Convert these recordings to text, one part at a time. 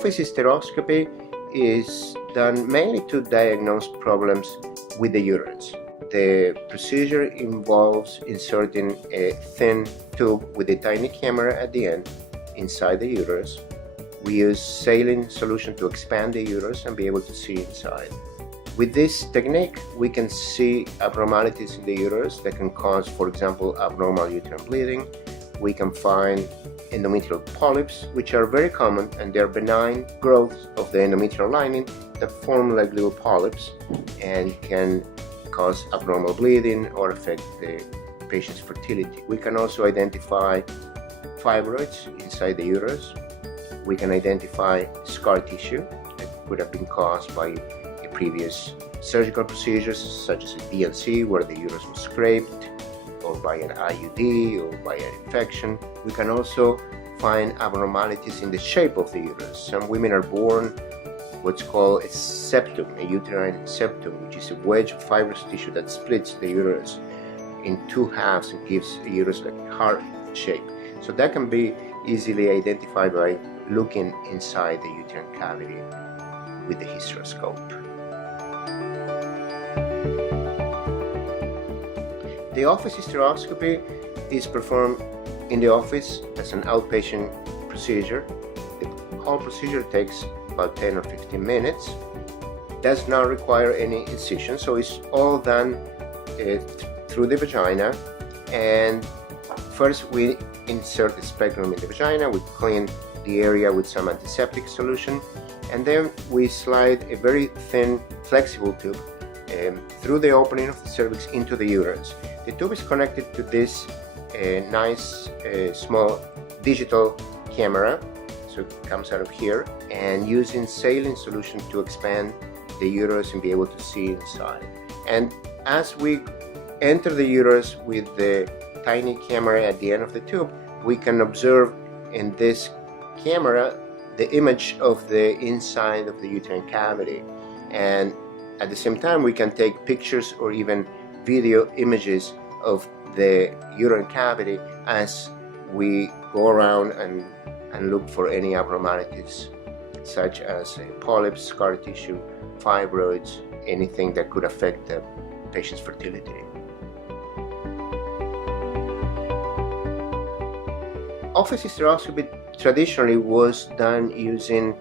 Office hysteroscopy is done mainly to diagnose problems with the uterus. The procedure involves inserting a thin tube with a tiny camera at the end inside the uterus. We use saline solution to expand the uterus and be able to see inside. With this technique, we can see abnormalities in the uterus that can cause, for example, abnormal uterine bleeding. We can find endometrial polyps, which are very common, and they're benign growths of the endometrial lining that form like little polyps and can cause abnormal bleeding or affect the patient's fertility. We can also identify fibroids inside the uterus. We can identify scar tissue that could have been caused by previous surgical procedures such as a DNC where the uterus was scraped, or by an IUD, or by an infection. We can also find abnormalities in the shape of the uterus. Some women are born what's called a septum, a uterine septum, which is a wedge of fibrous tissue that splits the uterus in two halves and gives a uterus like a heart shape. So that can be easily identified by looking inside the uterine cavity with the hysteroscope. The office hysteroscopy is performed in the office as an outpatient procedure. The whole procedure takes about 10 or 15 minutes. Does not require any incision, so it's all done through the vagina. And first we insert the speculum in the vagina, we clean the area with some antiseptic solution, and then we slide a very thin flexible tube through the opening of the cervix into the uterus. The tube is connected to this nice small digital camera, so it comes out of here, and using saline solution to expand the uterus and be able to see inside. And as we enter the uterus with the tiny camera at the end of the tube, we can observe in this camera the image of the inside of the uterine cavity, and at the same time we can take pictures or even video images of the uterine cavity as we go around and look for any abnormalities such as polyps, scar tissue, fibroids, anything that could affect the patient's fertility. Office hysteroscopy traditionally was done using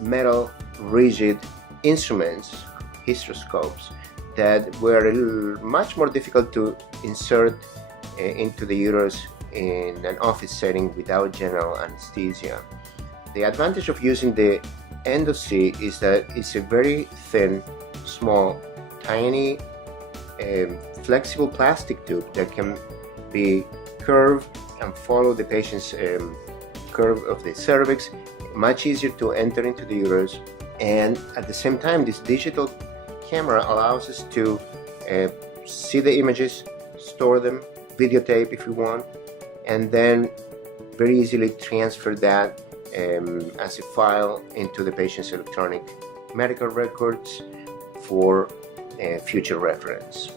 metal rigid instruments, hysteroscopes, that were much more difficult to insert into the uterus in an office setting without general anesthesia. The advantage of using the Endosee is that it's a very thin, small, tiny, flexible plastic tube that can be curved and follow the patient's curve of the cervix, much easier to enter into the uterus. And at the same time, this digital camera allows us to see the images, store them, videotape if you want, and then very easily transfer that as a file into the patient's electronic medical records for future reference.